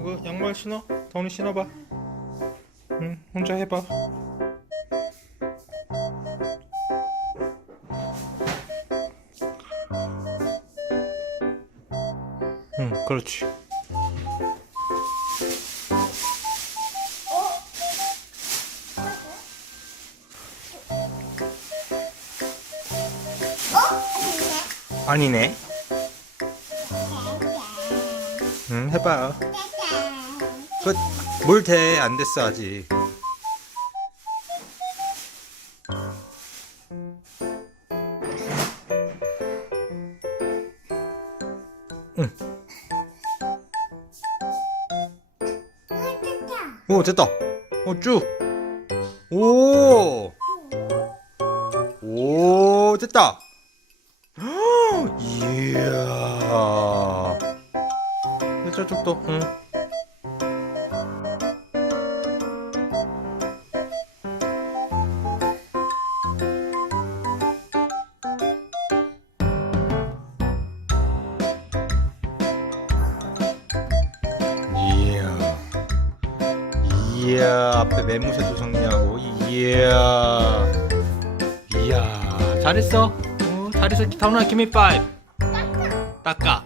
이거 양말 신어? 다운이 신어봐. 응, 혼자 해봐. 응, 그렇지. 아니네. 응, 해봐. 끝. 뭘 돼? 안 됐어 아직. 응. 오 됐다. 어 쭉. 오. 오 됐다. 이야. 저쪽도. 응. 이야. 이야, 앞에 매무새도 정리하고. 이야. 이야. 잘했어. 어, 잘했어. 다운아, 기미 파이브. 닦아.